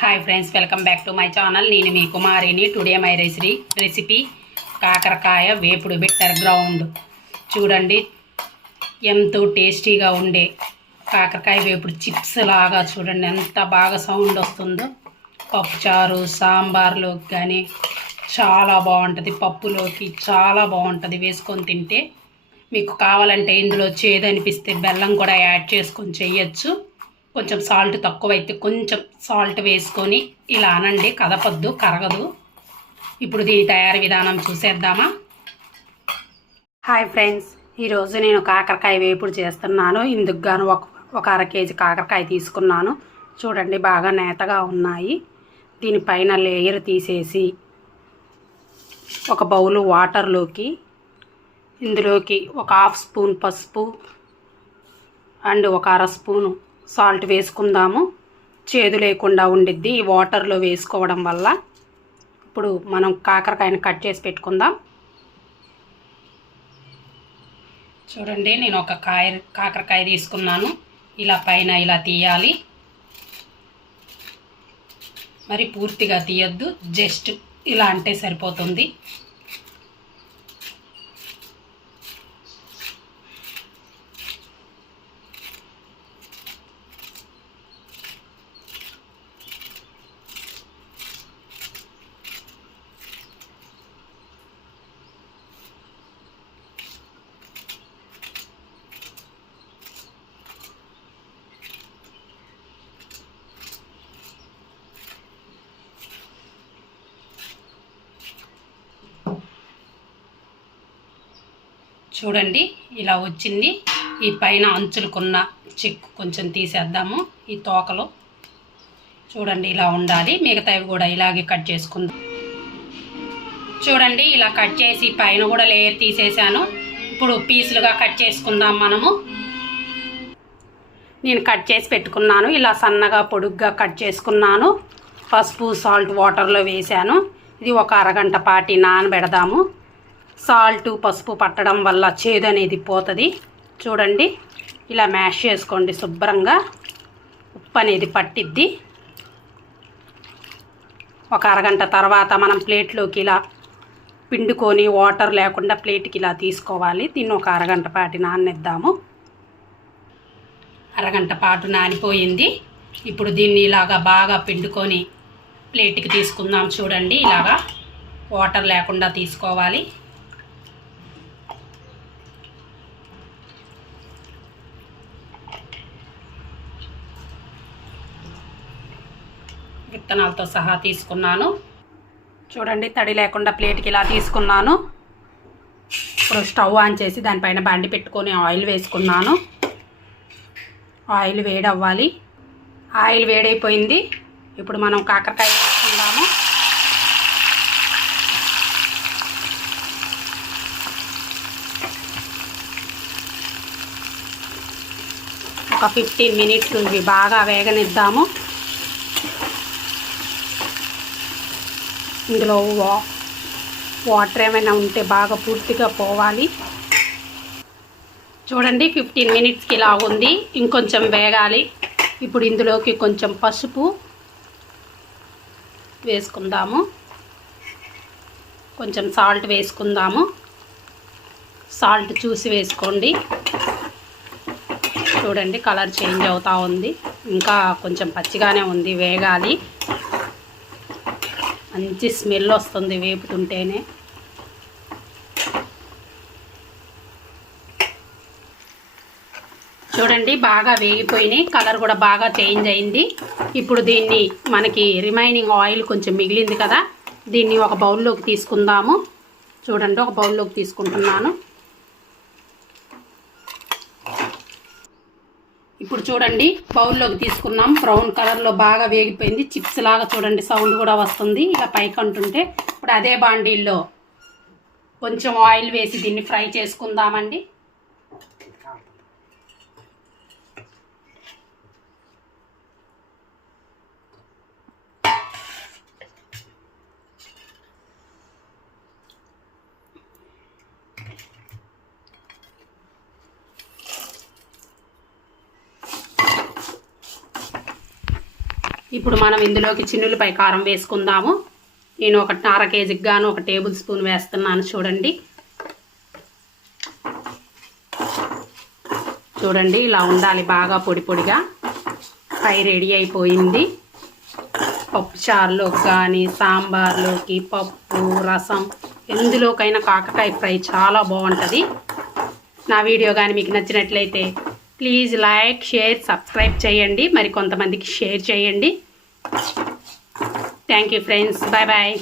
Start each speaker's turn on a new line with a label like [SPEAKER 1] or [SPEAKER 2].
[SPEAKER 1] Hi friends welcome back to my channel నేను మీ కుమారిని టుడే మై రెసిపీ రెసిపీ కాకరకాయ వేపుడు బిట్టర్ గ్రౌండ్ చూడండి ఎంతో టేస్టీగా ఉండే కాకరకాయ వేపుడు చిప్స్ లాగా చూడండి ఎంత బాగా సౌండ్ వస్తుందో. పప్పుచారు సాంబార్లోకి కానీ చాలా బాగుంటుంది పప్పులోకి చాలా బాగుంటుంది వేసుకొని తింటే. మీకు కావాలంటే ఇందులో చేదు అనిపిస్తే బెల్లం కూడా యాడ్ చేసుకొని చేయొచ్చు. కొంచెం సాల్ట్ తక్కువైతే కొంచెం సాల్ట్ వేసుకొని ఇలా అనండి. కదపద్దు కరగదు. ఇప్పుడు దీని తయారీ విధానం చూసేద్దామా? హాయ్ ఫ్రెండ్స్ ఈరోజు నేను కాకరకాయ వేపుడు చేస్తున్నాను. ఇందుకు గాను ఒక ఒక అర కేజీ కాకరకాయ తీసుకున్నాను. చూడండి బాగా నేతగా ఉన్నాయి. దీనిపైన లేయర్ తీసేసి ఒక బౌలు వాటర్లోకి ఇందులోకి ఒక హాఫ్ స్పూన్ పసుపు అండ్ ఒక అర స్పూను సాల్ట్ వేసుకుందాము. చేదు లేకుండా ఉండిద్ది ఈ వాటర్లో వేసుకోవడం వల్ల. ఇప్పుడు మనం కాకరకాయని కట్ చేసి పెట్టుకుందాం. చూడండి నేను ఒక కాయ కాకరకాయ తీసుకున్నాను. ఇలా పైన ఇలా తీయాలి. మరి పూర్తిగా తీయద్దు. జస్ట్ ఇలా అంటే సరిపోతుంది. చూడండి ఇలా వచ్చింది. ఈ పైన అంచులకున్న చెక్కు కొంచెం తీసేద్దాము ఈ తోకలు. చూడండి ఇలా ఉండాలి. మిగతావి కూడా ఇలాగే కట్ చేసుకుందాం. చూడండి ఇలా కట్ చేసి పైన కూడా లేయర్ తీసేసాను ఇప్పుడు పీసులుగా కట్ చేసుకుందాం మనము. నేను కట్ చేసి పెట్టుకున్నాను. ఇలా సన్నగా పొడుగ్గా కట్ చేసుకున్నాను. పసుపు సాల్ట్ వాటర్లో వేసాను ఇది ఒక అరగంట పాటి నానబెడదాము. సాల్ట్ పసుపు పట్టడం వల్ల చేదు అనేది పోతుంది. చూడండి ఇలా మ్యాష్ చేసుకోండి శుభ్రంగా. ఉప్పు అనేది పట్టిద్ది. ఒక అరగంట తర్వాత మనం ప్లేట్లోకి ఇలా పిండుకొని వాటర్ లేకుండా ప్లేట్కి ఇలా తీసుకోవాలి. దీన్ని ఒక అరగంట పాటు నానిద్దాము. అరగంట పాటు నానిపోయింది. ఇప్పుడు దీన్ని ఇలాగా బాగా పిండుకొని ప్లేట్కి తీసుకుందాం చూడండి. ఇలాగా వాటర్ లేకుండా తీసుకోవాలి. విత్తనాలతో సహా తీసుకున్నాను. చూడండి తడి లేకుండా ప్లేట్కి ఇలా తీసుకున్నాను. ఇప్పుడు స్టవ్ ఆన్ చేసి దానిపైన బండి పెట్టుకొని ఆయిల్ వేసుకున్నాను. ఆయిల్ వేడవ్వాలి. ఆయిల్ వేడైపోయింది. ఇప్పుడు మనం కాకరకాయ వేసుకుందాము. ఒక ఫిఫ్టీన్ మినిట్స్ ఇవి బాగా వేగనిద్దాము. ఇందులో వా వాటర్ ఏమైనా ఉంటే బాగా పూర్తిగా పోవాలి. చూడండి ఫిఫ్టీన్ మినిట్స్కి ఇలా ఉంది. ఇంకొంచెం వేగాలి. ఇప్పుడు ఇందులోకి కొంచెం పసుపు వేసుకుందాము. కొంచెం సాల్ట్ వేసుకుందాము. సాల్ట్ చూసి వేసుకోండి. చూడండి కలర్ చేంజ్ అవుతూ ఉంది. ఇంకా కొంచెం పచ్చిగానే ఉంది వేగాలి. మంచి స్మెల్ వస్తుంది వేపుతుంటేనే. చూడండి బాగా వేగిపోయినాయి. కలర్ కూడా బాగా చేంజ్ అయింది. ఇప్పుడు దీన్ని మనకి రిమైనింగ్ ఆయిల్ కొంచెం మిగిలింది కదా దీన్ని ఒక బౌల్లోకి తీసుకుందాము. చూడండి ఒక బౌల్లోకి తీసుకుంటున్నాను. ఇప్పుడు చూడండి బౌల్లోకి తీసుకున్నాం. బ్రౌన్ కలర్లో బాగా వేగిపోయింది. చిప్స్ లాగా చూడండి సౌండ్ కూడా వస్తుంది. ఇలా పైకి అంటుంటే ఇప్పుడు అదే బాండీల్లో కొంచెం ఆయిల్ వేసి దీన్ని ఫ్రై చేసుకుందామండి. ఇప్పుడు మనం ఇందులోకి చిన్నులపై కారం వేసుకుందాము. నేను ఒక అర కేజీకి గాను ఒక టేబుల్ స్పూన్ వేస్తున్నాను చూడండి. చూడండి ఇలా ఉండాలి బాగా పొడి పొడిగా. ఫ్రై రెడీ అయిపోయింది. పప్పుచారులోకి కానీ సాంబార్లోకి పప్పు రసం ఎందులోకైనా కాకకాయ ఫ్రై చాలా బాగుంటుంది. నా వీడియో కానీ మీకు నచ్చినట్లయితే ప్లీజ్ లైక్ షేర్ సబ్స్క్రైబ్ చేయండి. మరి కొంతమందికి షేర్ చేయండి. Thank you friends bye bye